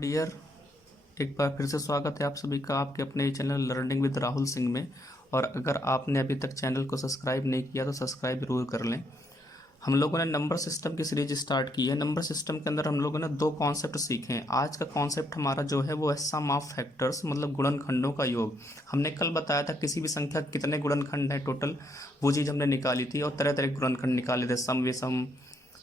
Dear, एक बार फिर से स्वागत है आप सभी का आपके अपने channel learning with Rahul Singh में। और अगर आपने अभी तक चैनल को सब्सक्राइब नहीं किया तो सब्सक्राइब जरूर कर लें। हम लोगों ने नंबर सिस्टम की सीरीज स्टार्ट की है। नंबर सिस्टम के अंदर हम लोगों ने दो कॉन्सेप्ट सीखे हैं। आज का कॉन्सेप्ट हमारा जो है वो है सम ऑफ फैक्टर्स, मतलब गुणनखंडों का योग। हमने कल बताया था किसी भी संख्या के कितने गुणनखंड है टोटल, वो चीज़ हमने निकाली थी और तरह तरह के गुणनखंड निकाले थे, सम विषम,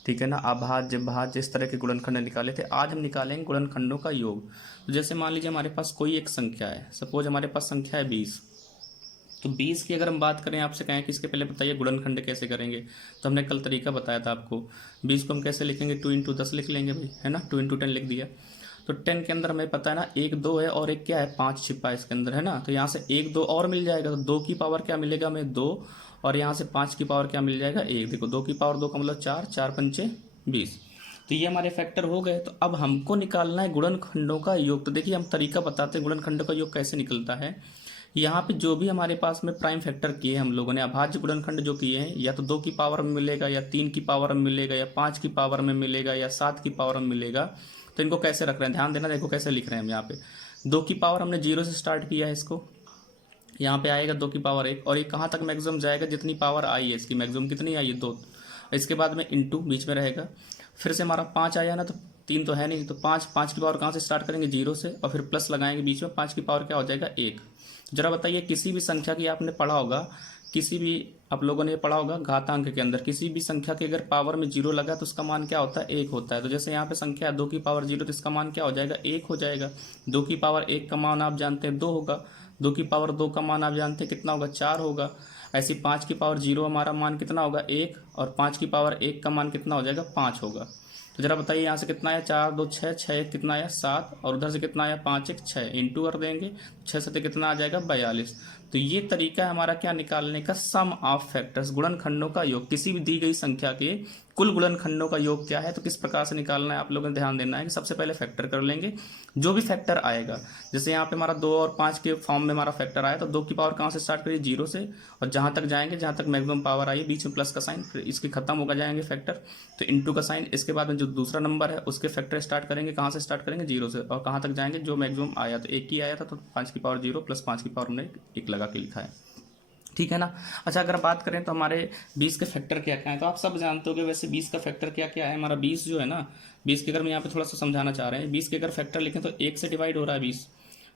ठीक है ना, अभाज्य भाज्य, इस तरह के गुणनखंड निकाले थे। आज हम निकालेंगे गुणनखंडों का योग। तो जैसे मान लीजिए हमारे पास कोई एक संख्या है, सपोज हमारे पास संख्या है 20। तो 20 की अगर हम बात करें, आपसे कहें कि इसके पहले बताइए गुणनखंड कैसे करेंगे, तो हमने कल तरीका बताया था आपको। 20 को हम कैसे लिखेंगे, 2 × 10 लिख लेंगे भाई, है ना, 2 × 10 लिख दिया। तो 10 के अंदर हमें पता है ना, एक 2 है और एक क्या है, 5 छिपा है इसके अंदर, है ना। तो यहाँ से एक 2 और मिल जाएगा, तो 2 की पावर क्या मिलेगा हमें, 2। और यहाँ से 5 की पावर क्या मिल जाएगा, 1। देखो 2 की पावर 2 का मतलब 4, 4 पंचे 20। तो ये हमारे फैक्टर हो गए। तो अब हमको निकालना है गुणनखंडों का योग। तो देखिए हम तरीका बताते हैं गुणनखंडों का योग कैसे निकलता है। यहाँ पे जो भी हमारे पास में प्राइम फैक्टर किए हम लोगों ने, अभाज्य गुणनखंड जो किए हैं, या तो 2 की पावर में मिलेगा, या 3 की पावर में मिलेगा, या 5 की पावर में मिलेगा, या 7 की पावर में मिलेगा। तो इनको कैसे रख रहे हैं, ध्यान देना, देखो कैसे लिख रहे हैं हम। यहाँ पे 2 की पावर हमने 0 से स्टार्ट किया है, इसको यहाँ पे आएगा 2 की पावर 1, और ये कहाँ तक मैक्सिमम जाएगा, जितनी पावर आई है इसकी मैक्सिमम कितनी आई है, 2। इसके बाद में इंटू बीच में रहेगा। फिर से हमारा 5 आया ना, तो 3 तो है नहीं, तो 5 की पावर कहाँ से स्टार्ट करेंगे, 0 से, और फिर प्लस लगाएंगे बीच में, 5 की पावर क्या हो जाएगा, 1। जरा बताइए, किसी भी संख्या की आपने पढ़ा होगा, किसी भी आप लोगों ने पढ़ा होगा घातांक के अंदर, किसी भी संख्या के अगर पावर में 0 लगा तो उसका मान क्या होता है, 1 होता है। तो जैसे यहाँ पे संख्या 2 की पावर 0, तो इसका मान क्या हो जाएगा, 1 हो जाएगा। 2 की पावर 1 का मान आप जानते हैं 2 होगा। 2 की पावर 2 का मान आप जानते हैं कितना होगा, 4 होगा। ऐसी 5 की पावर 0 हमारा मान कितना होगा, 1, और 5 की पावर 1 का मान कितना हो जाएगा, 5 होगा। तो जरा बताइए यहाँ से कितना आया, 4 2 6, 6 कितना आया, 7, और उधर से कितना आया, 5 1 6, इंटू कर देंगे, 6 7 कितना आ जाएगा, 42। तो ये तरीका है हमारा क्या निकालने का, सम ऑफ फैक्टर्स, गुणनखंडों का योग। किसी भी दी गई संख्या के कुल गुणनखंडों का योग क्या है, तो किस प्रकार से निकालना है आप लोगों ने ध्यान देना है कि सबसे पहले फैक्टर कर लेंगे। जो भी फैक्टर आएगा, जैसे यहाँ पे हमारा 2 और 5 के फॉर्म में हमारा फैक्टर आया, तो 2 की पावर कहाँ से स्टार्ट करिए, 0 से, और जहाँ तक जाएंगे, जहाँ तक मैक्सिमम पावर आई, बीच में प्लस का साइन, फिर इसके खत्म होगा जाएंगे फैक्टर, तो इंटू का साइन। इसके बाद में जो दूसरा नंबर है उसके फैक्टर स्टार्ट करेंगे, कहाँ से स्टार्ट करेंगे, 0 से, और कहाँ तक जाएंगे, जो मैक्सिमम आया, तो 1 ही आया था, तो 5 की पावर 0 प्लस 5 की पावर हमने 1 लगा के लिखा है, ठीक है ना। अच्छा, अगर बात करें तो हमारे 20 के फैक्टर क्या क्या है, तो आप सब जानते हो वैसे 20 का फैक्टर क्या क्या है। हमारा 20 जो है ना, 20 के अगर मैं यहाँ पे थोड़ा सा समझाना चाह रहे हैं, 20 के अगर फैक्टर लिखें तो 1 से डिवाइड हो रहा है 20,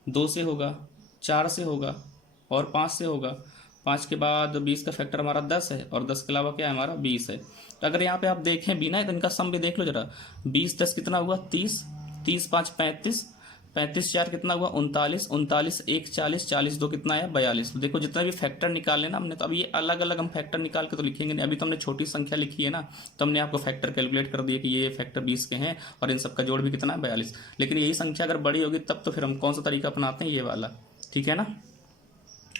2 से होगा, 4 से होगा, और 5 से होगा। 5 के बाद 20 का फैक्टर हमारा 10 है, और 10 के अलावा क्या है हमारा 20 है। तो अगर यहाँ पे आप देखें भी ना, तो इनका सम भी देख लो जरा, 20 10 कितना हुआ, 30, 30 5 35, 35 4 कितना हुआ, 39, 39 1 40, 40 2 कितना आया, 42। तो देखो जितना भी फैक्टर निकाले ना हमने, तो अब ये अलग अलग हम फैक्टर निकाल के तो लिखेंगे नहीं। अभी तो हमने छोटी संख्या लिखी है ना, तो हमने आपको फैक्टर कैलकुलेट कर दिया कि ये फैक्टर 20 के हैं, और इन सबका जोड़ भी कितना है, 42। लेकिन यही संख्या अगर बड़ी होगी तब तो फिर हम कौन सा तरीका अपनाते हैं, ये वाला, ठीक है ना।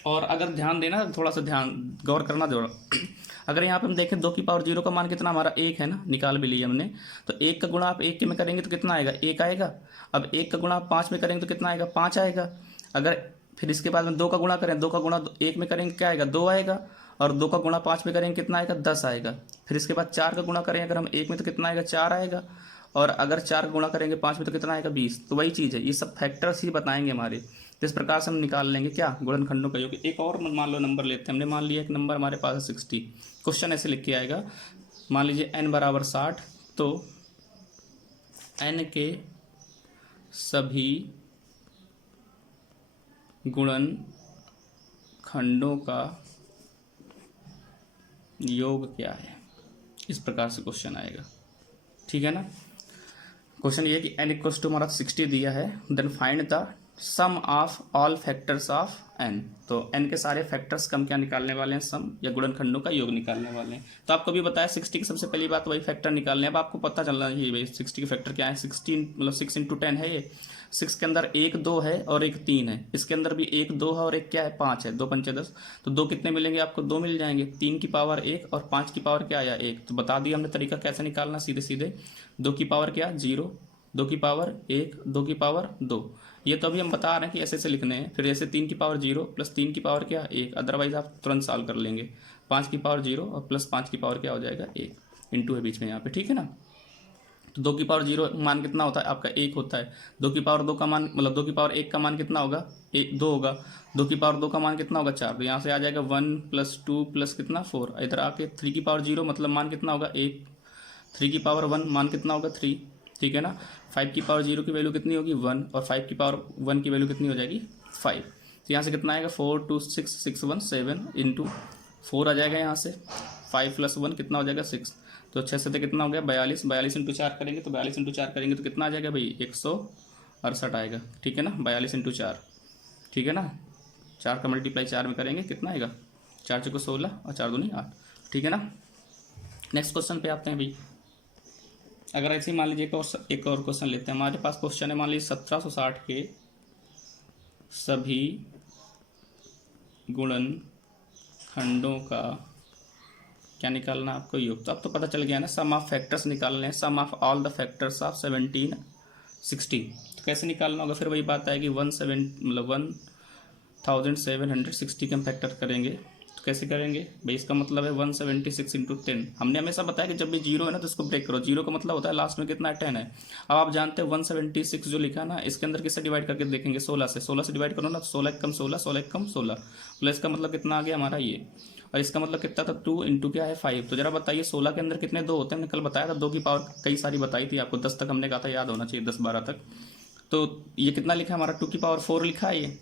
और अगर ध्यान देना, थोड़ा सा ध्यान गौर करना जोड़, अगर यहाँ पे हम देखें 2 की पावर 0 का मान कितना हमारा 1 है ना, निकाल भी लिया हमने। तो 1 का गुणा आप 1 के में करेंगे तो कितना आएगा, 1 आएगा। अब 1 का गुणा आप 5 में करेंगे तो कितना आएगा, 5 आएगा। अगर फिर इसके बाद में 2 का गुणा करें, 2 का गुणा 1 में करेंगे क्या आएगा, 2 आएगा। और 2 का गुणा 5 में करेंगे कितना आएगा, 10 आएगा। फिर इसके बाद 4 का गुणा करें अगर हम 1 में तो कितना आएगा, 4 आएगा। और अगर 4 का गुणा करेंगे 5 में तो कितना आएगा, 20। तो वही चीज़ है, ये सब फैक्टर्स ही बताएंगे हमारे। तो इस प्रकार से हम निकाल लेंगे क्या, गुणनखंडों का योग। एक और मान लो नंबर लेते हैं, हमने मान लिया एक नंबर हमारे पास है 60। क्वेश्चन ऐसे लिख के आएगा, मान लीजिए n बराबर 60, तो n के सभी गुणनखंडों का योग क्या है, इस प्रकार से क्वेश्चन आएगा, ठीक है ना। क्वेश्चन ये है कि n इक्वल्स टू हमारा 60 दिया है, then find the sum of all factors of n। तो n के सारे फैक्टर्स का हम क्या निकालने वाले हैं, सम या गुणनखंडों का योग निकालने वाले हैं। तो आपको भी बताया 60 की सबसे पहली बात वही फैक्टर निकालने हैं। अब आपको पता चलना चाहिए भाई 60 के फैक्टर क्या है। 16 मतलब 6 × 10 है ये। 6 के अंदर 1 2 है और 1 3 है, इसके अंदर भी 1 2 है और 1 क्या है, 5 है। 2 पंचे 10, तो 2 कितने मिलेंगे आपको, 2 मिल जाएंगे। 3 की पावर 1 और 5 की पावर क्या आया, 1। तो बता दिया हमने तरीका कैसे निकालना, सीधे सीधे 2 की पावर क्या, 0, 2 की पावर 1, 2 की पावर 2। ये तो अभी हम बता रहे हैं कि ऐसे ऐसे लिखने हैं। फिर ऐसे 3 की पावर 0 प्लस 3 की पावर क्या, 1। अदरवाइज आप तुरंत सॉल्व कर लेंगे। 5 की पावर 0 और प्लस 5 की पावर क्या हो जाएगा, 1। इंटू है बीच में यहाँ पे, ठीक है ना। तो 2 की पावर 0 मान कितना होता है आपका 1 होता है। 2 की पावर 2 का मान मतलब 2 की पावर 1 का मान कितना होगा 2 होगा। 2 की पावर 2 का मान कितना होगा 4। तो यहाँ से आ जाएगा 1 + 2 + कितना 4। इधर आके 3 की पावर 0 मतलब मान कितना होगा 1। 3 की पावर 1 मान कितना होगा 3, ठीक है ना। 5 की पावर 0 की वैल्यू कितनी होगी 1 और 5 की पावर 1 की वैल्यू कितनी हो जाएगी 5। तो यहाँ से कितना आएगा 4 2 6 6 1 7 इंटू 4 आ जाएगा यहाँ से 5 + 1 कितना हो जाएगा 6। तो 6 से तो कितना हो गया 42। 42 इंटू 4 करेंगे तो 42 इंटू 4 करेंगे तो कितना आ जाएगा भाई 168 आएगा, ठीक है ना। 42 इंटू 4, ठीक है ना। 4 का मल्टीप्लाई 4 में करेंगे कितना आएगा 4 चौको 16 और 4 दूनी 8, ठीक है ना। नेक्स्ट क्वेश्चन पे आते हैं भाई। अगर ऐसे ही मान लीजिए एक और क्वेश्चन लेते हैं। हमारे पास क्वेश्चन है मान लीजिए 1760 के सभी गुणनखंडों का क्या निकालना आपको योग। तो अब तो पता चल गया ना, सम ऑफ फैक्टर्स निकालने हैं, sum of all the factors of 1760। तो कैसे निकालना होगा फिर वही बात आएगी 1760 के हम फैक्टर करेंगे। तो कैसे करेंगे भाई, इसका मतलब है 176 इंटू 10। हमने हमेशा बताया कि जब भी जीरो है ना तो इसको ब्रेक करो। जीरो का मतलब होता है लास्ट में कितना 10 है। अब आप जानते हैं 176 जो लिखा ना इसके अंदर किससे डिवाइड करके देखेंगे 16 से। 16 से डिवाइड करो ना तो 16 कम 16, 16 कम 16 प्लस का मतलब कितना आ गया हमारा ये, और इसका मतलब कितना था 2 इंटू क्या है 5। तो जरा बताइए 16 के अंदर कितने 2 होते हैं। हमने कल बताया था 2 की पावर कई सारी बताई थी आपको, 10 तक हमने कहा था, याद होना चाहिए 10 12 तक। तो ये कितना लिखा है हमारा 2 की पावर 4 लिखा है। ये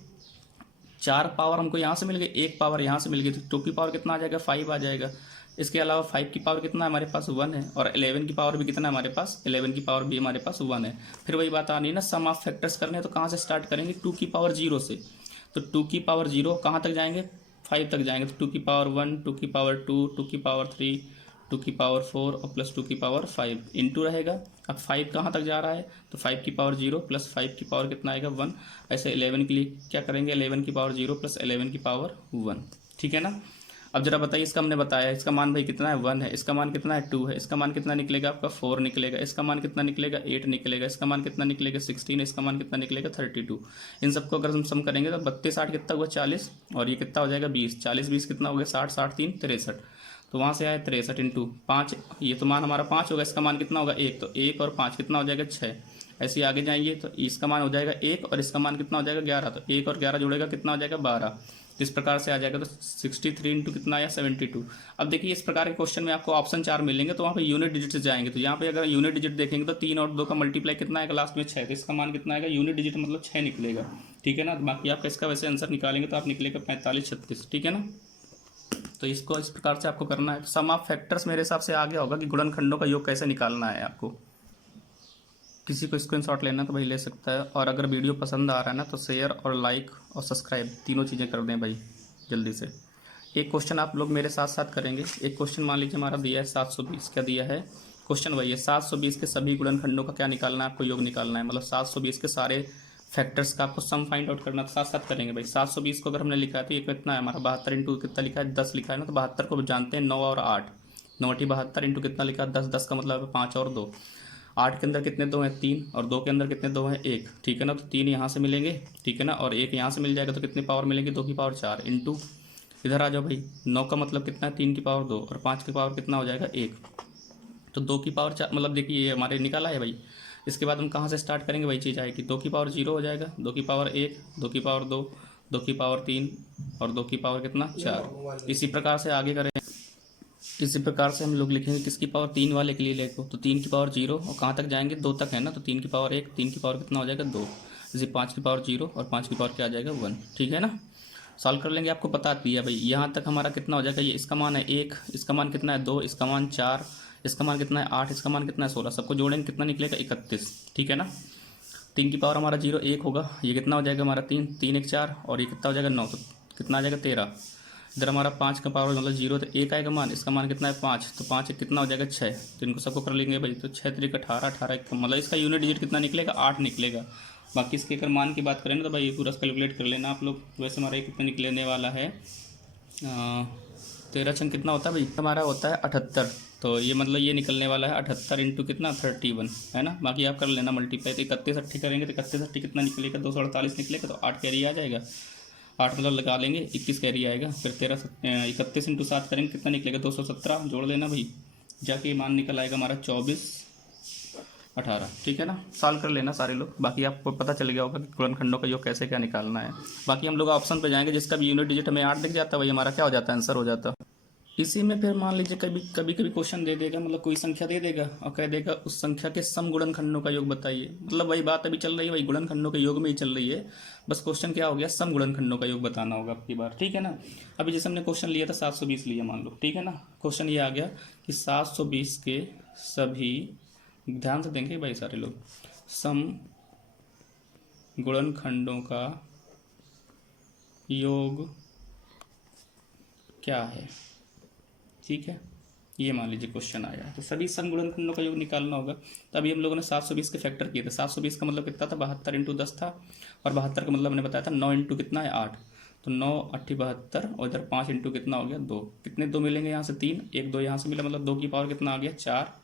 4 पावर हमको यहाँ से मिल गई, 1 पावर यहाँ से मिल गई, तो 2 की पावर कितना आ जाएगा 5 आ जाएगा। इसके अलावा 5 की पावर कितना है हमारे पास 1 है, और 11 की पावर भी कितना है हमारे पास 11 की पावर भी हमारे पास 1 है। फिर वही बात आनी है ना, सम ऑफ फैक्टर्स करने हैं तो कहाँ से स्टार्ट करेंगे 2 की पावर 0 से। तो 2 की पावर 0 कहाँ तक जाएंगे 5 तक जाएंगे। तो 2 की पावर 1, 2 की पावर 2, 2 की पावर 3, 2 की पावर 4 और प्लस 2 की पावर 5 इंटू रहेगा। अब 5 कहाँ तक जा रहा है तो 5 की पावर 0 प्लस 5 की पावर कितना आएगा 1। ऐसे 11 के लिए क्या करेंगे 11 की पावर 0 प्लस 11 की पावर 1, ठीक है ना। अब जरा बताइए, इसका हमने बताया इसका मान भाई कितना है 1 है, इसका मान कितना है 2 है, इसका मान कितना निकलेगा आपका 4 निकलेगा, इसका मान कितना निकलेगा 8 निकलेगा, इसका मान कितना निकलेगा 16, इसका मान कितना निकलेगा 32। इन सबको अगर हम सम करेंगे तो 32 8 कितना हुआ 40, और ये कितना हो जाएगा 20। 40 20 कितना हो गया 60 60 3 63। तो वहाँ से आया 63 इंटू 5, ये तो मान हमारा 5 होगा, इसका मान कितना होगा 1, तो 1 और 5 कितना हो जाएगा 6। ऐसे आगे जाएंगे तो इसका मान हो जाएगा 1 और इसका मान कितना हो जाएगा 11, तो 1 और 11 जुड़ेगा कितना हो जाएगा 12। इस प्रकार से आ जाएगा। तो 63 इंटू कितना आया 72। अब देखिए इस प्रकार के क्वेश्चन में आपको ऑप्शन 4 मिलेंगे तो वहाँ पे यूनिट डिजिट से जाएंगे। तो यहाँ पे अगर यूनिट डिजिट देखेंगे तो 3 और 2 का मल्टीप्लाई कितना आएगा लास्ट में 6, तो इसका मान कितना आएगा यूनिट डिजिट मतलब 6 निकलेगा, ठीक है ना। बाकी आपका इसका वैसे आंसर निकालेंगे तो आप निकलेगा 45 36, ठीक है ना। तो इसको इस प्रकार से आपको करना है। सम ऑफ फैक्टर्स मेरे हिसाब से आ गया होगा कि गुणनखंडों का योग कैसे निकालना है आपको। किसी को स्क्रीनशॉट लेना तो भाई ले सकता है, और अगर वीडियो पसंद आ रहा है ना तो शेयर और लाइक और सब्सक्राइब तीनों चीज़ें कर दें भाई जल्दी से। एक क्वेश्चन आप लोग मेरे साथ साथ करेंगे। एक क्वेश्चन मान लीजिए हमारा दिया है 720, क्या दिया है क्वेश्चन वही है 720 के सभी गुणनखंडों का क्या निकालना है आपको योग निकालना है, मतलब 720 के सारे फैक्टर्स का आपको सम फाइंड आउट करना, तो साथ साथ करेंगे भाई। 720 को अगर हमने लिखा है तो ये कितना है हमारा 72 इंटू कितना लिखा है 10 लिखा है ना, तो 72 को जानते हैं 9 और 8, 9 × 72 इंटू कितना लिखा है 10, 10 का मतलब है 5 और 2। 8 के अंदर कितने 2 हैं 3, और 2 के अंदर कितने 2 हैं 1, ठीक है ना। तो 3 यहाँ से मिलेंगे, ठीक है ना, और 1 यहाँ से मिल जाएगा, तो कितने पावर मिलेंगे 2 की पावर 4 इंटू इधर आ जाओ भाई 9 का मतलब कितना है 3 की पावर 2 और 5 की पावर कितना हो जाएगा 1। तो 2 की पावर 4 मतलब देखिए ये हमारे निकाला है भाई। इसके बाद हम कहाँ से स्टार्ट करेंगे वही चीज़ आएगी। 2 की पावर 0 हो जाएगा, 2 की पावर 1, 2 की पावर 2, 2 की पावर 3 और 2 की पावर कितना 4। इसी प्रकार से आगे करें। इसी प्रकार से हम लोग लिखेंगे किसकी पावर 3 वाले के लिए लेको, तो 3 की पावर 0 और कहाँ तक जाएंगे 2 तक है ना, तो 3 की पावर 1, 3 की पावर कितना हो जाएगा 2, इसी 5 की पावर 0 और 5 की पावर क्या आ जाएगा 1, ठीक है ना। सॉल्व कर लेंगे, आपको बता दिया भाई। यहाँ तक हमारा कितना हो जाएगा, ये इसका मान है 1, इसका मान कितना है 2, इसका मान 4, इसका मान कितना है 8, इसका मान कितना है 16, सबको जोड़ेंगे कितना निकलेगा 31, ठीक है ना। 3 की पावर हमारा 0 1 होगा, ये कितना हो जाएगा हमारा 3, 3 1 4 और ये कितना हो जाएगा 9, तो कितना आ जाएगा 13। इधर हमारा 5 का पावर मतलब 0, तो 1 आएगा मान, इसका मान कितना है 5, तो 5 कितना हो जाएगा 6, तो इनको सबको कर लेंगे भाई। तो 6 3 18, 18 मतलब इसका यूनिट डिजिट कितना निकलेगा 8 निकलेगा। बाकी इसके अगर मान की बात करें ना तो भाई पूरा कैलकुलेट कर लेना आप लोग। वैसे हमारा कितना निकलने वाला है 13 छंग कितना होता है भाई हमारा होता है 78, तो ये मतलब ये निकलने वाला है 78 इंटू कितना 31 है ना। बाकी आप कर लेना मल्टीप्लाई, तो 31 80 करेंगे तो 31 80 कितना निकलेगा 248 निकलेगा, तो 8 कैरी आ जाएगा। 8 मतलब लगा लेंगे 21 कैरी आएगा। फिर 31 इंटू 7 करेंगे कितना निकलेगा 217, जोड़ लेना भाई, जाके मान निकल आएगा हमारा 24 18। ठीक है ना, सॉल्व कर लेना सारे लोग, बाकी आपको पता चल गया होगा कि गुणनखंडों का योग कैसे क्या निकालना है। बाकी हम लोग ऑप्शन पे जाएंगे, जिसका भी यूनिट डिजिट हमें 8 दिख जाता है वही हमारा क्या हो जाता है, आंसर हो जाता है। इसी में फिर मान लीजिए कभी कभी कभी क्वेश्चन दे देगा, मतलब कोई संख्या दे देगा और कह देगा उस संख्या के सम गुणनखंडों का योग बताइए। मतलब वही बात अभी चल रही है, वही गुणनखंडों के योग में ही चल रही है, बस क्वेश्चन क्या हो गया, सम गुणनखंडों का योग बताना होगा आपकी बार। ठीक है ना, अभी जैसे हमने क्वेश्चन लिया था 720 लिया मान लो, ठीक है ना, क्वेश्चन ये आ गया कि 720 के सभी, ध्यान से देंगे भाई सारे लोग, सम गुणनखंडों का योग क्या है। ठीक है, ये मान लीजिए क्वेश्चन आया है, तो सभी सम गुणनखंडों का योग निकालना होगा। तो अभी हम लोगों ने 720 के फैक्टर किए थे। 720 का मतलब कितना था, 72 इंटू 10 था, और 72 का मतलब मैंने बताया था 9 इंटू कितना है 8, तो 9 8 72, और इधर 5 इंटू कितना हो गया 2, कितने 2 मिलेंगे यहाँ से 3, 1 2 यहाँ से मिला, मतलब 2 की पावर कितना आ गया 4,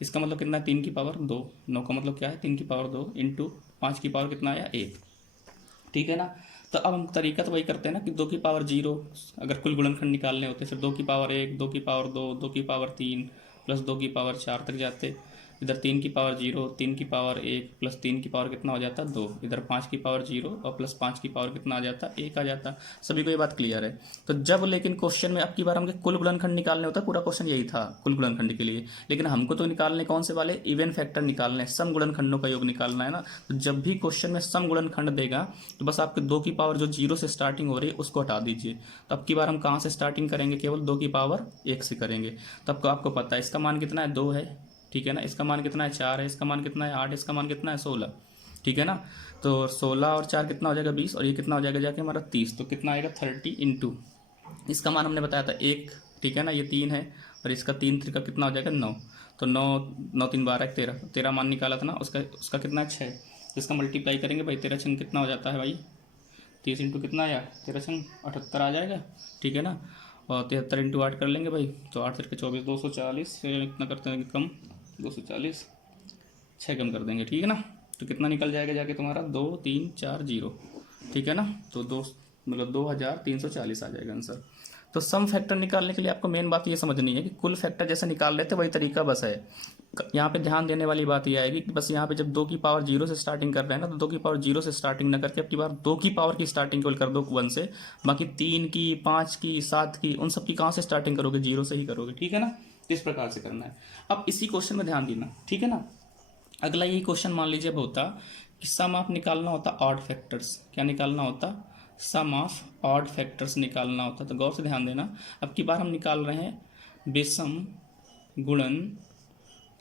इसका मतलब कितना है 3 की पावर 2, 9 का मतलब क्या है 3 की पावर 2 इंटू 5 की पावर कितना आया 1। ठीक है ना, तो अब हम तरीका तो वही करते हैं ना कि 2 की पावर 0, अगर कुल गुणनखंड निकालने होते फिर 2 की पावर 1, 2 की पावर 2, 2 की पावर 3 प्लस 2 की पावर 4 तक जाते। इधर 3 की पावर 0, 3 की पावर 1 प्लस 3 की पावर कितना हो जाता 2, इधर 5 की पावर 0 और प्लस 5 की पावर कितना आ जाता 1 आ जाता। सभी को ये बात क्लियर है। तो जब लेकिन क्वेश्चन में अब की बार हमके कुल गुणनखंड निकालने होता, पूरा क्वेश्चन यही था कुल गुणनखंड के लिए, लेकिन हमको तो निकालने कौन से वाले, इवन फैक्टर निकालने, सम गुणनखंडों का योग निकालना है ना। तो जब भी क्वेश्चन में सम गुणनखंड देगा तो बस आपके 2 की पावर जो 0 से स्टार्टिंग हो रही है उसको हटा दीजिए। तो अब की बार हम कहाँ से स्टार्टिंग करेंगे, केवल 2 की पावर 1 से करेंगे। तब आपको पता है इसका मान कितना है 2 है, ठीक है ना, इसका मान कितना है 4 है, इसका मान कितना है 8, इसका मान कितना है 16। ठीक है ना, तो 16 और 4 कितना हो जाएगा 20, और ये कितना हो जाएगा जाके हमारा 30, तो कितना आएगा 30 इंटू, इसका मान हमने बताया था 1, ठीक है ना, ये 3 है, और इसका 3 3 का कितना हो जाएगा 9, तो 9 9 3 12 13, 13 मान निकाला था ना, उसका उसका कितना है 6, तो इसका मल्टीप्लाई करेंगे भाई, 13 छंग कितना हो जाता है भाई 30 इंटू कितना आया 13 छंग 78 आ जाएगा। ठीक है ना, और 73 इंटू 8 कर लेंगे भाई, तो 8 के 24 240, इतना करते हैं कम 240, 6 कम कर देंगे। ठीक है ना, तो कितना निकल जाएगा जाके तुम्हारा 2340। ठीक है ना, तो दो मतलब 2340 आ जाएगा आंसर। तो सम फैक्टर निकालने के लिए आपको मेन बात ये समझनी है कि कुल फैक्टर जैसे निकाल लेते वही तरीका बस है। यहाँ पे ध्यान देने वाली बात ये आएगी कि बस यहाँ पे जब 2 की पावर 0 से स्टार्टिंग कर रहे हैं ना, तो 2 की पावर 0 से स्टार्टिंग ना करके अपनी बार 2 की पावर की स्टार्टिंग केवल कर दो 1 से, बाकी 3 की 5 की 7 की उन सब की कहाँ से स्टार्टिंग करोगे, 0 से ही करोगे। ठीक है ना, तो इस प्रकार से करना है। अब इसी क्वेश्चन में ध्यान देना, ठीक है ना। अगला यही क्वेश्चन मान लीजिए अब होता कि सम ऑफ निकालना होता ऑड फैक्टर्स, क्या निकालना होता, सम ऑफ ऑड फैक्टर्स निकालना होता। तो गौर से ध्यान देना, अब की बार हम निकाल रहे हैं विषम गुणन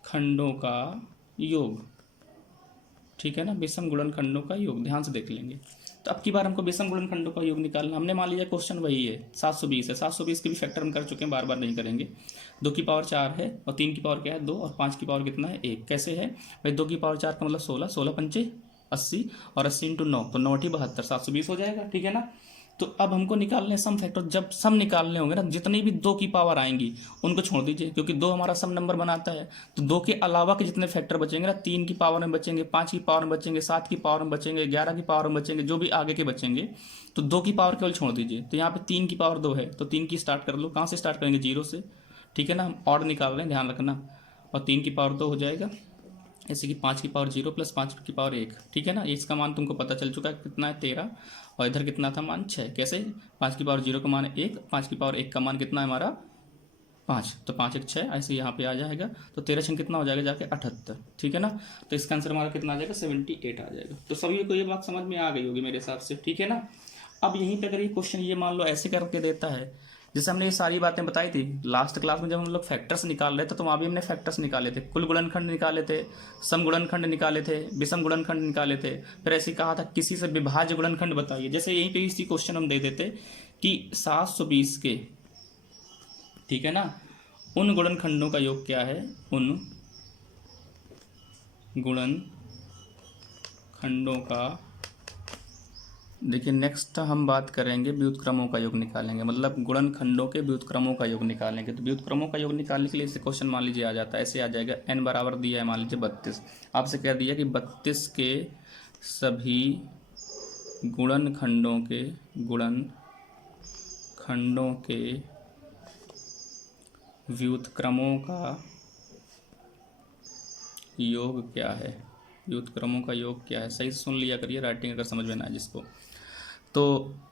खंडों का योग। ठीक है ना, विषम गुणनखंडों का योग ध्यान से देख लेंगे। तो अब की बार हमको विषम गुणनखंडों का योग निकालना, हमने मान लिया क्वेश्चन वही है 720 है, 720 के भी फैक्टर हम कर चुके हैं, बार बार नहीं करेंगे। 2 की पावर 4 है, और 3 की पावर क्या है 2, और 5 की पावर कितना है 1। कैसे है भाई, 2 की पावर 4 का मतलब 16, 16 पंचे 80, और 80 इंटू 9 तो 9 72, 720 हो जाएगा। ठीक है ना, तो अब हमको निकालने हैं सम फैक्टर। जब सम निकालने होंगे ना, जितनी भी 2 की पावर आएंगी उनको छोड़ दीजिए, क्योंकि 2 हमारा सम नंबर बनाता है। तो 2 के अलावा के जितने फैक्टर बचेंगे ना, 3 की पावर में बचेंगे, 5 की पावर में बचेंगे, 7 की पावर में बचेंगे, 11 की पावर में बचेंगे, जो भी आगे के बचेंगे, तो 2 की पावर केवल छोड़ दीजिए। तो यहाँ पे 3 की पावर 2 है, तो 3 की स्टार्ट कर लो। कहाँ से स्टार्ट करेंगे 0 से। ठीक है ना, हम ऑड निकाल रहे हैं ध्यान रखना, और 3 की पावर 2 हो जाएगा, जैसे कि 5 की पावर 0 प्लस 5 की पावर 1। ठीक है ना, इसका मान तुमको पता चल चुका है कितना है 13, और इधर कितना था मान 6। कैसे, 5 की पावर 0 का मान 1, 5 की पावर 1 का मान कितना है हमारा 5, तो 5 1 6 ऐसे यहाँ पे आ जाएगा। तो 13 छंग कितना हो जाएगा जाके 78। ठीक है ना, तो इसका आंसर हमारा कितना आ जाएगा 78 आ जाएगा। तो सभी को ये बात समझ में आ गई होगी मेरे हिसाब से। ठीक है ना, अब यहीं पे अगर ये क्वेश्चन ये मान लो ऐसे करके देता है, जैसे हमने ये सारी बातें बताई थी लास्ट क्लास में, जब हम लोग फैक्टर्स निकाल रहे थे तो वहाँ भी हमने फैक्टर्स निकाले थे, कुल गुणनखंड निकाले थे, सम गुणनखंड निकाले थे, विषम गुणनखंड निकाले थे। फिर ऐसे कहा था किसी से विभाज्य गुणनखंड बताइए। जैसे यहीं पे इसी क्वेश्चन हम दे देते कि 720 के, ठीक है ना, उन गुणनखंडों का योग क्या है, उन गुणनखंडों का। देखिए नेक्स्ट हम बात करेंगे व्युत्क्रमों का योग निकालेंगे, मतलब गुणनखंडों के व्युत्क्रमों का योग निकालेंगे। तो व्युत्क्रमों का योग निकालने के लिए इसे क्वेश्चन मान लीजिए आ जाता है, ऐसे आ जाएगा n बराबर दिया है मान लीजिए 32, आपसे कह दिया कि 32 के सभी गुणनखंडों के व्युत्क्रमों का योग क्या है, व्युत्क्रमों का योग क्या है। सही से सुन लिया करिए, राइटिंग अगर समझ में ना आए जिसको। तो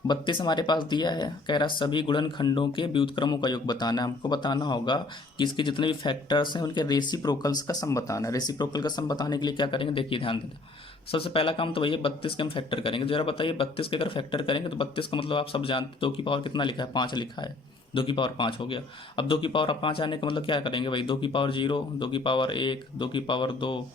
32 हमारे पास दिया है, कह रहा सभी गुणनखंडों के व्युत्क्रमों का योग बताना है। हमको बताना होगा कि इसके जितने भी फैक्टर्स हैं उनके रेसिप्रोकल्स का सम बताना है। रेसिप्रोकल का सम बताने के लिए क्या करेंगे, देखिए ध्यान देना। सबसे पहला काम तो भैया 32 के हम फैक्टर करेंगे। जरा बताइए 32 के अगर फैक्टर करेंगे तो 32 का मतलब आप सब जानते, 2 की पावर कितना लिखा है, 5 लिखा है, 2 की पावर 5 हो गया। अब 2 की पावर 5 आने का मतलब क्या करेंगे भाई, 2 की पावर 0, 2 की पावर 1, 2 की पावर 2,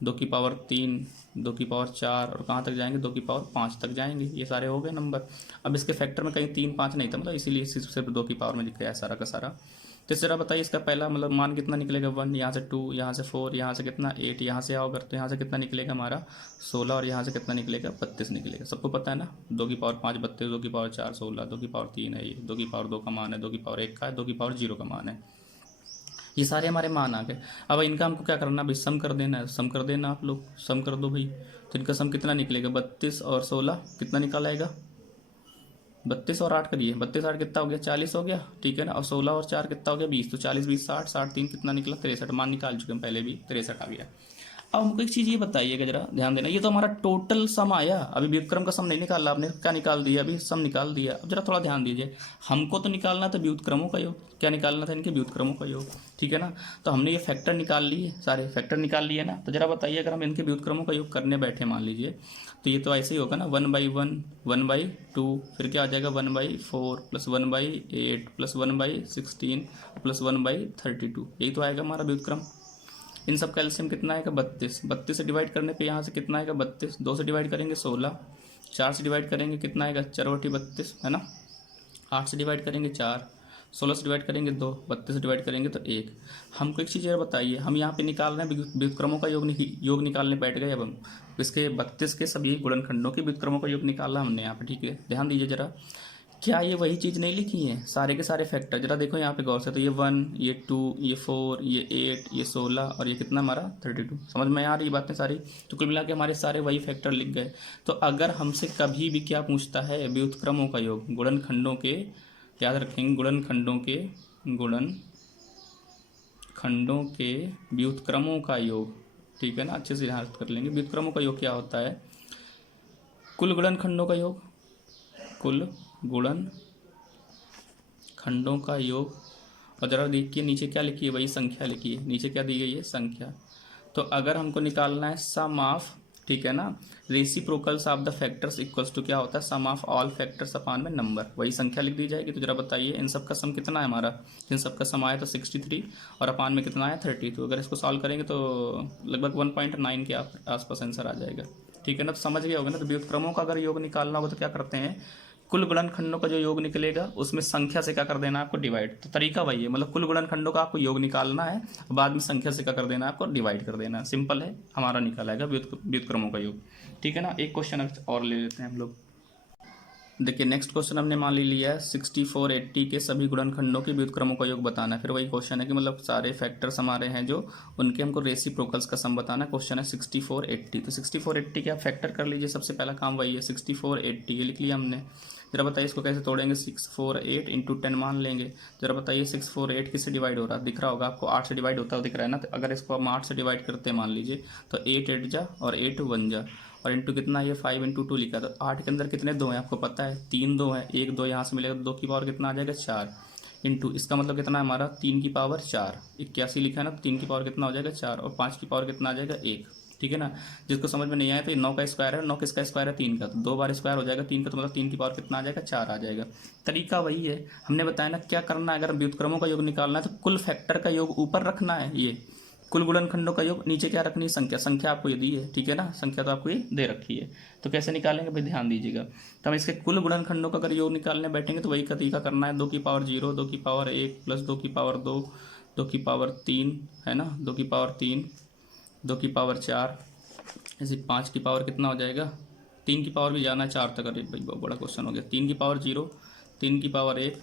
2 की पावर 3, 2 की पावर 4 और कहाँ तक जाएंगे, 2 की पावर 5 तक जाएंगे। ये सारे हो गए नंबर। अब इसके फैक्टर में कहीं 3 5 नहीं था, मतलब इसीलिए सिर्फ 2 की पावर में लिखा है सारा का सारा। तो जरा बताइए इसका पहला मतलब मान कितना निकलेगा, 1, यहाँ से 2, यहाँ से 4, यहाँ से कितना 8, यहाँ से आओ अगर तो यहाँ से कितना निकलेगा हमारा 16 और यहाँ से कितना निकलेगा 32 निकलेगा। सबको पता है ना, 2 की पावर 5 32, 2 की पावर 4 16, 2 की पावर 3 है ये, 2 की पावर 2 का मान है, 2 की पावर 1 का है, 2 की पावर 0 का मान है। ये सारे हमारे मान आ गए। अब इनका हमको क्या करना है भाई, सम कर देना है। सम कर देना, आप लोग सम कर दो भाई। तो इनका सम कितना निकलेगा, 32 और 16 कितना निकाल आएगा, 32 और 8 करिए, 32 8 कितना हो गया, 40 हो गया, ठीक है ना। और 16 और 4 कितना हो गया, 20। तो 40 20 60 60 3 कितना निकला, 63। मान निकाल चुके हैं पहले भी, 63 आ गया। अब हमको एक चीज़ ये बताइएगा, जरा ध्यान देना, ये तो हमारा टोटल सम आया। अभी व्युत्क्रम का सम नहीं निकाला आपने, क्या निकाल दिया, अभी सम निकाल दिया। अब जरा थोड़ा ध्यान दीजिए, हमको तो निकालना था व्युत्क्रमों का योग। क्या निकालना था, इनके व्युत्क्रमों का योग, ठीक है ना। तो हमने ये फैक्टर निकाल लिए, सारे फैक्टर निकाल लिए ना। तो जरा बताइए अगर हम इनके व्युत्क्रमों का योग करने बैठे मान लीजिए, तो ये तो ऐसे ही होगा ना, 1/1 1/2, फिर क्या आ जाएगा 1/4 प्लस 1/8 प्लस 1/16 प्लस 1/32, यही तो आएगा हमारा व्युत्क्रम। इन सब का एलसीएम कितना आएगा, 32। 32 से डिवाइड करने पे यहाँ से कितना आएगा 32, 2 से डिवाइड करेंगे 16, 4 से डिवाइड करेंगे कितना आएगा 4 32 है ना, 8 से डिवाइड करेंगे 4, 16 से डिवाइड करेंगे 2, 32 से डिवाइड करेंगे तो 1। हमको एक चीज़ और बताइए, हम यहाँ पे निकाल रहे हैं व्युत्क्रमों का योग निकालने बैठ गए। अब हम इसके 32 के सभी गुणनखंडों के व्युत्क्रमों का योग निकाला हमने यहाँ पे, ठीक है। ध्यान दीजिए जरा, क्या ये वही चीज़ नहीं लिखी है, सारे के सारे फैक्टर जरा देखो यहाँ पे गौर से। तो ये 1, ये 2, ये 4, ये 8, ये 16 और ये कितना हमारा 32। समझ में आ रही बातें सारी। तो कुल मिला के हमारे सारे वही फैक्टर लिख गए। तो अगर हमसे कभी भी क्या पूछता है, व्युत्क्रमों का योग, गुणनखंडों के, याद रखेंगे गुणनखंडों के व्युत्क्रमों का योग, ठीक है ना, अच्छे से ध्यान कर लेंगे। व्युत्क्रमों का योग क्या होता है, कुल गुणनखंडों का योग, कुल गुणन खंडों का योग। और जरा देखिए नीचे क्या लिखी है, वही संख्या लिखी है, नीचे क्या दी गई है, संख्या। तो अगर हमको निकालना है सम ऑफ, ठीक है ना, reciprocals of the factors equals to क्या होता है, sum of all factors upon में नंबर, वही संख्या लिख दी जाएगी। तो जरा बताइए इन सब का सम कितना है हमारा, इन सब का सम आया तो 63 और अपान में कितना आया 30। तो अगर इसको सॉल्व करेंगे तो लगभग 1.9 के आसपास आंसर आ जाएगा, ठीक है ना। तो समझ गए होगा ना। तो व्युत्क्रमों का अगर योग निकालना होगा तो क्या करते हैं, कुल गुणनखंडों का जो योग निकलेगा उसमें संख्या से क्या कर देना है आपको, डिवाइड। तो तरीका वही है, मतलब कुल गुणनखंडों का आपको योग निकालना है, बाद में संख्या से क्या कर देना है आपको, डिवाइड कर देना है। सिंपल है, हमारा निकल आएगा व्युत्क्रमों का योग, ठीक है ना। एक क्वेश्चन और ले लेते हैं हम लोग। देखिए नेक्स्ट क्वेश्चन हमने मान लिया है 64 80 के सभी गुणनखंडों के व्युत्क्रमों का योग बताना है। फिर वही क्वेश्चन है कि मतलब सारे फैक्टर्स हमारे हैं जो, उनके हमको रेसिप्रोकल्स का सम बताना है। क्वेश्चन है 64 80। तो 64 80 के आप फैक्टर कर लीजिए, सबसे पहला काम वही है। 64 80 ये लिख लिया हमने। जरा बताइए इसको कैसे तोड़ेंगे, 648 इंटू 10 मान लेंगे। जरा बताइए 648 किससे डिवाइड हो रहा है, दिख रहा होगा आपको, 8 से डिवाइड होता है दिख रहा है ना। तो अगर इसको हम 8 से डिवाइड करते हैं मान लीजिए, तो 8 8 जा और 8 1 जा, और इंटू कितना, ये 5 इंटू 2 लिखा। तो 8 के अंदर कितने 2 हैं आपको पता है, 3 2 हैं, 1 2 यहाँ से मिलेगा, 2 की पावर कितना आ जाएगा 4 इंटू, इसका मतलब कितना है हमारा 3 की पावर 4, 81 लिखा है ना। तो 3 की पावर कितना हो जाएगा 4, और 5 की पावर कितना आ जाएगा 1, ठीक है ना। जिसको समझ में नहीं आया तो 9 का स्क्वायर है, 9 किसका स्क्वायर है 3 का, तो 2 बार स्क्वायर हो जाएगा 3 का, तो मतलब 3 की पावर कितना आ जाएगा 4 आ जाएगा। तरीका वही है, हमने बताया ना क्या करना है, अगर व्युत्क्रमों का योग निकालना है तो कुल फैक्टर का योग ऊपर रखना है, ये कुल गुणनखंडों का योग नीचे क्या रखनी है, संख्या। संख्या आपको ये दी है, ठीक है ना, संख्या तो आपको ये दे रखी है। तो कैसे निकालेंगे भाई, ध्यान दीजिएगा। तो हम इसके कुल गुणनखंडों का अगर योग निकालने बैठेंगे तो वही तरीका करना है, 2 की पावर 0, 2 की पावर 1 प्लस 2 की पावर 2, 2 की पावर 3 है ना, 2 की पावर 3, 2 की पावर 4, ऐसे 5 की पावर कितना हो जाएगा, 3 की पावर भी जाना है 4 तक। अरे भाई बहुत बड़ा क्वेश्चन हो गया। 3 की पावर 0, 3 की पावर 1,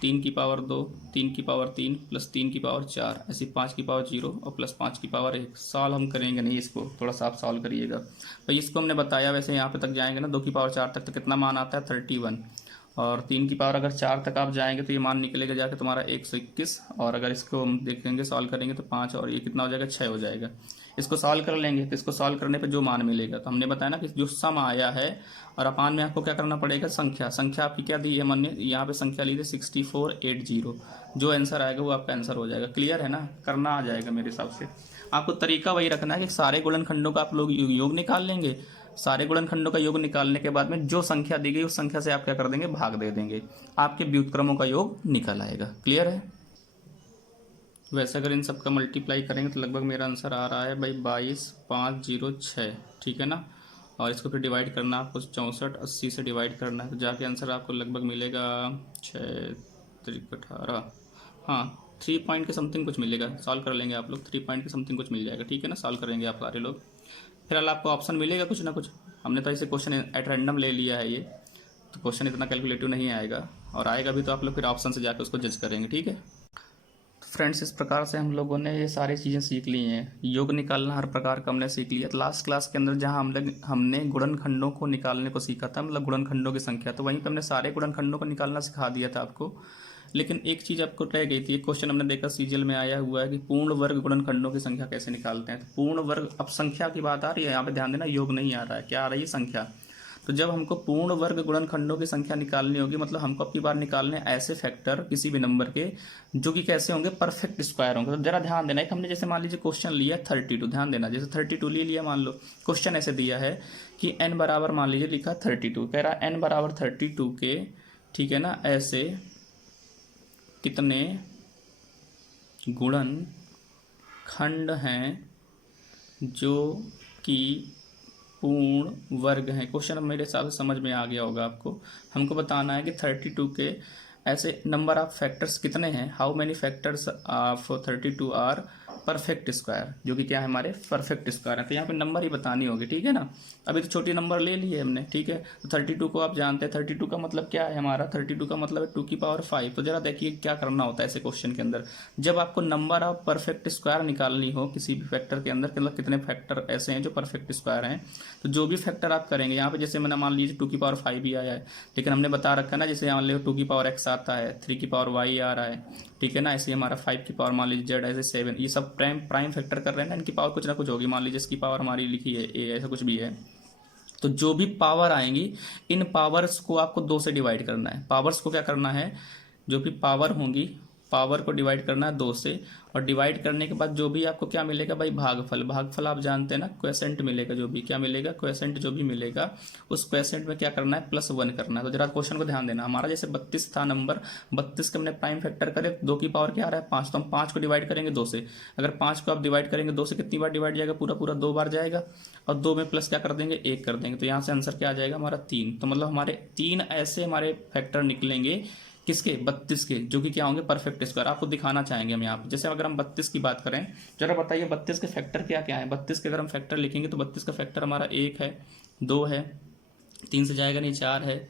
3 की पावर 2, 3 की पावर 3 प्लस 3 की पावर 4, ऐसे 5 की पावर 0 और प्लस 5 की पावर 1। सॉल्व हम करेंगे नहीं इसको, थोड़ा सा आप सॉल्व करिएगा भाई। इसको हमने बताया वैसे यहाँ पे तक जाएंगे ना, 2 की पावर 4 तक तो कितना मान आता है 31, और 3 की पावर अगर 4 तक आप जाएंगे तो ये मान निकलेगा जाके तुम्हारा 121, और अगर इसको हम देखेंगे सॉल्व करेंगे तो 5 और ये कितना हो जाएगा 6 हो जाएगा। इसको सॉल्व कर लेंगे तो इसको सॉल्व करने पे जो मान मिलेगा, तो हमने बताया ना कि जो सम आया है और अपान में आपको क्या करना पड़ेगा, संख्या आपकी क्या दी है, हमने यहाँ पे संख्या ली थी 6480, जो आंसर आएगा वो आपका आंसर हो जाएगा। क्लियर है ना, करना आ जाएगा मेरे हिसाब से। आपको तरीका वही रखना है कि सारे गुणनखंडों का आप लोग योग निकाल लेंगे, सारे गुणनखंडों का योग निकालने के बाद में जो संख्या दी गई उस संख्या से आप क्या कर देंगे, भाग दे देंगे, आपके व्युत्क्रमों का योग निकल आएगा। क्लियर है। वैसे अगर इन सब का मल्टीप्लाई करेंगे तो लगभग मेरा आंसर आ रहा है भाई 22,506, ठीक है ना। और इसको फिर डिवाइड करना आपको 6480 से डिवाइड करना है, तो जाके आंसर आपको लगभग मिलेगा 6 3 18, हाँ 3 पॉइंट के समथिंग कुछ मिलेगा। सॉल्व कर लेंगे आप लोग, 3 पॉइंट के समथिंग कुछ मिल जाएगा, ठीक है ना। सॉल्व करेंगे आप सारे लोग, फिलहाल आपको ऑप्शन मिलेगा कुछ ना कुछ। हमने तो ऐसे क्वेश्चन एट रैंडम ले लिया है ये, तो क्वेश्चन इतना कैलकुलेटिव नहीं आएगा, और आएगा भी तो आप लोग फिर ऑप्शन से जाकर उसको जज करेंगे, ठीक है। फ्रेंड्स, इस प्रकार से हम लोगों ने ये सारी चीज़ें सीख ली हैं। योग निकालना हर प्रकार का हमने सीख लिया। लास्ट क्लास के अंदर जहां हमने गुणनखंडों को निकालने को सीखा था, मतलब गुणनखंडों की संख्या, तो वहीं पे हमने सारे गुणनखंडों को निकालना सिखा दिया था आपको। लेकिन एक चीज़ आपको रह गई थी, एक क्वेश्चन हमने देखा सीजीएल में आया हुआ है कि पूर्ण वर्ग गुणनखंडों की संख्या कैसे निकालते हैं। तो पूर्ण वर्ग, अब संख्या की बात आ रही है यहाँ पे, ध्यान देना, योग नहीं आ रहा है, क्या आ रही है, संख्या। तो जब हमको पूर्ण वर्ग गुणनखंडों की संख्या निकालनी होगी, मतलब हमको अपनी बार निकालने ऐसे फैक्टर किसी भी नंबर के जो कि कैसे होंगे, परफेक्ट स्क्वायर होंगे। तो जरा ध्यान देना, एक हमने जैसे मान लीजिए क्वेश्चन लिया 32, ध्यान देना, जैसे 32 ले लिया, मान लो क्वेश्चन ऐसे दिया है कि n बराबर, मान लीजिए लिखा 32, कह रहा n बराबर 32 के, ठीक है ना, ऐसे कितने गुणनखंड हैं जो कि पूर्ण वर्ग हैं। क्वेश्चन अब मेरे हिसाब से समझ में आ गया होगा आपको। हमको बताना है कि 32 के ऐसे नंबर ऑफ फैक्टर्स कितने हैं, how many factors of 32 are perfect square, जो कि क्या है, हमारे परफेक्ट स्क्वायर है। तो यहाँ पे नंबर ही बतानी होगी, ठीक है ना। अभी तो छोटी नंबर ले लिए हमने, ठीक है। तो 32 को आप जानते हैं, 32 का मतलब क्या है हमारा, 32 का मतलब है 2 की पावर 5। तो जरा देखिए क्या करना होता है ऐसे क्वेश्चन के अंदर, जब आपको नंबर ऑफ परफेक्ट स्क्वायर निकालनी हो किसी भी फैक्टर के अंदर, मतलब कितने फैक्टर ऐसे हैं जो परफेक्ट स्क्वायर हैं, तो जो भी फैक्टर आप करेंगे, यहाँ पे जैसे मैंने मान लीजिए 2 की पावर 5 भी आया है, लेकिन हमने बता रखा है ना, जैसे मान लीजिए 2 की पावर x आता है, 3 की पावर y आ रहा है, ठीक है ना। ऐसे हमारा 5 की पावर मान लीजिए z, ऐसे 7, ये सब प्राइम फैक्टर कर रहे हैं ना, इनकी पावर कुछ ना कुछ होगी। मान लीजिए इसकी पावर हमारी लिखी है a, ऐसा कुछ भी है, तो जो भी पावर आएंगी, इन पावर्स को आपको 2 से डिवाइड करना है। पावर्स को क्या करना है, जो भी पावर होंगी, पावर को डिवाइड करना है 2 से, और डिवाइड करने के बाद जो भी आपको क्या मिलेगा भाई, भागफल। भागफल आप जानते हैं ना, क्वेसेंट मिलेगा, जो भी क्या मिलेगा, क्वेसेंट जो भी मिलेगा, उस क्वेसेंट में क्या करना है, +1 करना है। तो जरा क्वेश्चन को ध्यान देना, हमारा जैसे 32 था नंबर, 32 के हमने प्राइम फैक्टर करे, 2 की पावर क्या आ रहा है, 5, तो हम 5 को डिवाइड करेंगे 2 से। अगर 5 को आप डिवाइड करेंगे 2 से, कितनी बार डिवाइड जाएगा, पूरा 2 बार जाएगा, और 2 में प्लस क्या कर देंगे, 1 कर देंगे। तो यहाँ से आंसर क्या आ जाएगा हमारा 3। तो मतलब हमारे 3 ऐसे हमारे फैक्टर निकलेंगे, किसके, 32 के, जो कि क्या होंगे, परफेक्ट स्क्वायर। आपको दिखाना चाहेंगे हम यहाँ पे, जैसे अगर हम 32 की बात करें, जरा बताइए 32 के फैक्टर क्या क्या है। 32 के अगर हम फैक्टर लिखेंगे तो 32 का फैक्टर हमारा 1 है, 2 है, 3 से जाएगा नहीं, 4 है,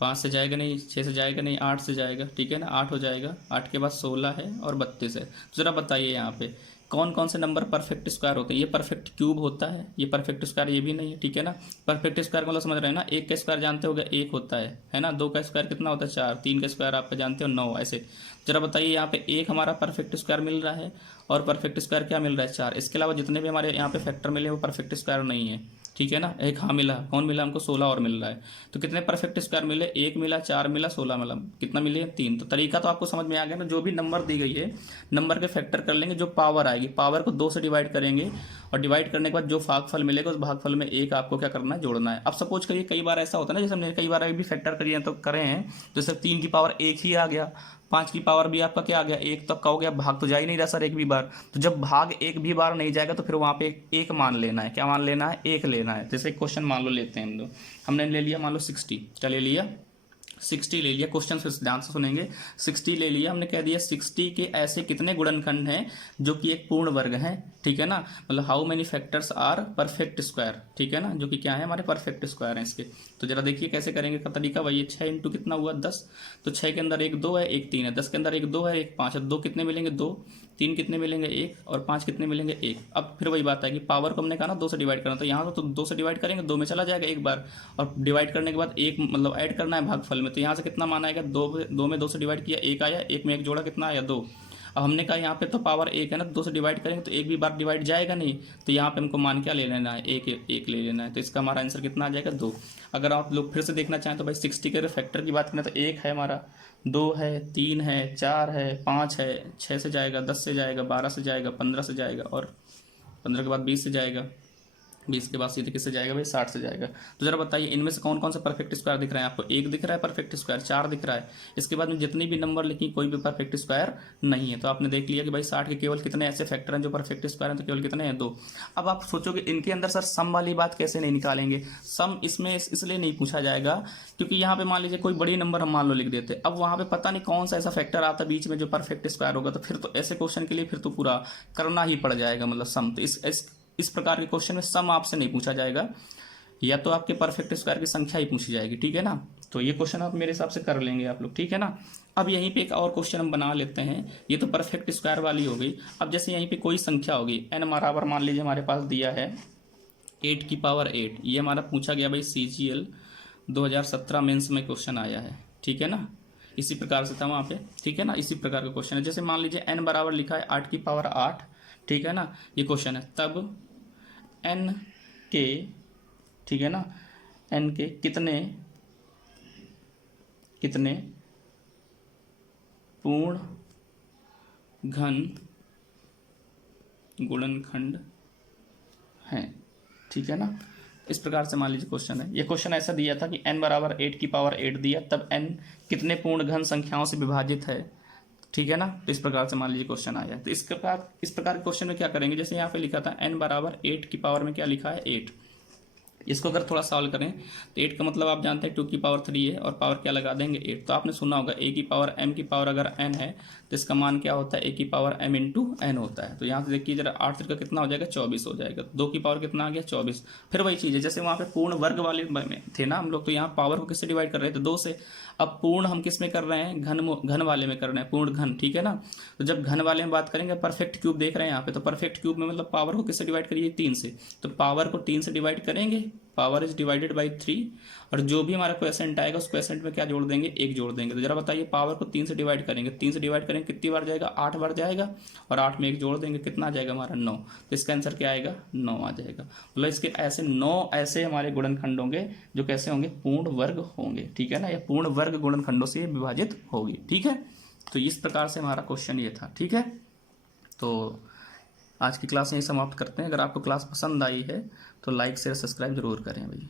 5 से जाएगा नहीं, 6 से जाएगा नहीं, 8 से जाएगा, ठीक है ना, 8 हो जाएगा, 8 के बाद 16 है और 32 है। तो जरा बताइए यहाँ पे कौन कौन से नंबर परफेक्ट स्क्वायर होते हैं। ये परफेक्ट क्यूब होता है, ये परफेक्ट स्क्वायर ये भी नहीं है, ठीक है ना। परफेक्ट स्क्वायर का मतलब समझ रहे हैं ना, 1 का स्क्वायर जानते हो गया 1 होता है ना। 2 का स्क्वायर कितना होता है 4, 3 का स्क्वायर आप जानते हो 9, ऐसे। जरा बताइए यहाँ पे 1 हमारा परफेक्ट स्क्वायर मिल रहा है, और परफेक्ट स्क्वायर क्या मिल रहा है 4। इसके अलावा जितने भी हमारे यहाँ पे फैक्टर मिले वो परफेक्ट स्क्वायर नहीं है, ठीक है ना। एक हाँ मिला, कौन मिला हमको, 16 और मिल रहा है। तो कितने परफेक्ट स्क्वायर मिले, 1 मिला, 4 मिला, 16 मिला, कितना मिले 3। तो तरीका तो आपको समझ में आ गया ना, जो भी नंबर दी गई है नंबर के फैक्टर कर लेंगे, जो पावर आएगी पावर को 2 से डिवाइड करेंगे, और डिवाइड करने के बाद जो भागफल मिलेगा उस भागफल में 1 आपको क्या करना है, जोड़ना है। अब सपोज करिए कई बार ऐसा होता है ना, जैसे हमने कई बार अभी फैक्टर करिए तो करे हैं, जैसे 3 की पावर 1 ही आ गया, 5 की पावर भी आपका क्या आ गया, 1 तक का हो गया, भाग तो जा ही नहीं रहा सर एक भी बार। तो जब भाग एक भी बार नहीं जाएगा तो फिर वहाँ पे एक मान लेना है, क्या मान लेना है, 1 लेना है। जैसे क्वेश्चन मान लो लेते हैं हम लोग, हमने ले लिया मान लो 60, क्या ले लिया, 60 ले लिया। क्वेश्चन फिर ध्यान से सुनेंगे, 60 ले लिया हमने, कह दिया 60 के ऐसे कितने गुणनखंड हैं जो कि एक पूर्ण वर्ग है, ठीक है ना। मतलब how many factors are perfect square, ठीक है ना, जो कि क्या है हमारे परफेक्ट स्क्वायर हैं इसके। तो जरा देखिए कैसे करेंगे का तरीका वही है। 6 इंटू कितना हुआ 10, तो 6 के अंदर 1 2 है, 1 3 है, 10 के अंदर 1 2 है, 1 5 है, 2 कितने मिलेंगे 2, 3 कितने मिलेंगे 1, और 5 कितने मिलेंगे 1। अब फिर वही बात है कि पावर को हमने कहा ना 2 से डिवाइड करना, तो यहाँ तो 2 से डिवाइड करेंगे, 2 में चला जाएगा एक बार, और डिवाइड करने के बाद 1 मतलब ऐड करना है भागफल में। तो यहाँ से कितना मान आएगा, 2 में 2 से डिवाइड किया 1 आया, 1 में 1 जोड़ा कितना आया 2। अब हमने कहा यहाँ पे तो पावर 1 है ना, 2 से डिवाइड करेंगे तो एक भी बार डिवाइड जाएगा नहीं, तो यहाँ पे हमको मान क्या ले लेना है, एक ले लेना है। तो इसका हमारा आंसर कितना आ जाएगा 2। अगर आप लोग फिर से देखना चाहें तो भाई 60 के फैक्टर की बात करें तो 1 है हमारा, 2 है, 3 है, 4 है, 5 है, 6 से जाएगा, 10 से जाएगा, 12 से जाएगा, 15 से जाएगा, और 15 के बाद 20 से जाएगा, 20 के बाद सीधे किससे जाएगा भाई 60 से जाएगा। तो जरा बताइए इनमें से कौन कौन से परफेक्ट स्क्वायर दिख रहे हैं आपको? 1 दिख रहा है परफेक्ट स्क्वायर, 4 दिख रहा है, इसके बाद में जितनी भी नंबर लिखी कोई भी परफेक्ट स्क्वायर नहीं है। तो आपने देख लिया कि भाई 60 के केवल कितने ऐसे फैक्टर हैं जो परफेक्ट स्क्वायर हैं, तो केवल कितने हैं 2। अब आप सोचोगे इनके अंदर सर सम वाली बात कैसे नहीं निकालेंगे? सम इसमें इसलिए नहीं पूछा जाएगा क्योंकि यहाँ पे मान लीजिए कोई बड़ी नंबर हम मान लो लिख देते, अब वहाँ पे पता नहीं कौन सा ऐसा फैक्टर आता बीच में जो परफेक्ट स्क्वायर होगा, तो फिर तो ऐसे क्वेश्चन के लिए फिर तो पूरा करना ही पड़ जाएगा, मतलब सम। तो इस प्रकार के क्वेश्चन में सम आपसे नहीं पूछा जाएगा, या तो आपके परफेक्ट स्क्वायर की संख्या ही पूछी जाएगी, ठीक है ना। तो ये क्वेश्चन आप मेरे हिसाब से कर लेंगे आप लोग, ठीक है ना। अब यहीं पे एक और क्वेश्चन हम बना लेते हैं, ये तो परफेक्ट स्क्वायर वाली हो गई। अब जैसे यहीं पे कोई संख्या होगी n बराबर, मान लीजिए हमारे पास दिया है 8 की पावर 8, ये हमारा पूछा गया भाई CGL 2017 मेंस में क्वेश्चन आया है, ठीक है ना। इसी प्रकार से था वहाँ पे, ठीक है ना, इसी प्रकार का क्वेश्चन है। जैसे मान लीजिए n बराबर लिखा है 8 की पावर 8, ठीक है ना, ये क्वेश्चन है। तब n के, ठीक है ना, n के कितने पूर्ण घन गुणनखंड हैं, ठीक है ना। इस प्रकार से मान लीजिए क्वेश्चन है। ये क्वेश्चन ऐसा दिया था कि n बराबर 8 की पावर 8 दिया, तब n कितने पूर्ण घन संख्याओं से विभाजित है, ठीक है ना। तो इस प्रकार से मान लीजिए क्वेश्चन आया। तो इस प्रकार के क्वेश्चन में क्या करेंगे, जैसे यहाँ पे लिखा था n बराबर 8 की पावर में क्या लिखा है 8, इसको अगर थोड़ा सॉल्व करें तो 8 का मतलब आप जानते हैं 2 की पावर 3 है, और पावर क्या लगा देंगे 8। तो आपने सुना होगा a की पावर m की पावर अगर n है तो इसका मान क्या होता है a की पावर m इंटू n होता है। तो यहाँ से देखिए जरा 8 का कितना हो जाएगा 24 हो जाएगा, 2 की पावर कितना आ गया 24। फिर वही चीज़ है जैसे वहाँ पे पूर्ण वर्ग वाले में थे ना हम लोग, तो यहाँ पावर को किससे डिवाइड कर रहे थे 2 से। अब पूर्ण हम किस में कर रहे हैं, घन वाले में कर रहे हैं, पूर्ण घन, ठीक है ना। तो जब घन वाले में बात करेंगे, परफेक्ट क्यूब देख रहे हैं यहाँ पे, तो परफेक्ट क्यूब में मतलब पावर को किससे डिवाइड करिए 3 से, तो पावर को 3 से डिवाइड करेंगे, पावर इज डिवाइडेड बाई 3, और जो भी हमारा क्वोशेंट आएगा उस क्वोशेंट में क्या जोड़ देंगे 1 जोड़ देंगे। तो जरा बताइए पावर को 3 से डिवाइड करेंगे, 3 से डिवाइड करेंगे कितनी बार जाएगा 8 बार जाएगा, और 8 में 1 जोड़ देंगे कितना आ जाएगा हमारा 9। तो इसका आंसर क्या आएगा 9 आ जाएगा। मतलब इसके ऐसे 9 ऐसे हमारे गुणनखंड होंगे जो कैसे होंगे पूर्ण वर्ग होंगे, ठीक है ना, या पूर्ण वर्ग गुणनखंडों से विभाजित होगी, ठीक है। तो इस प्रकार से हमारा क्वेश्चन ये था, ठीक है। तो आज की क्लास यहीं समाप्त करते हैं। अगर आपको क्लास पसंद आई है तो लाइक शेयर सब्सक्राइब जरूर करें भैया।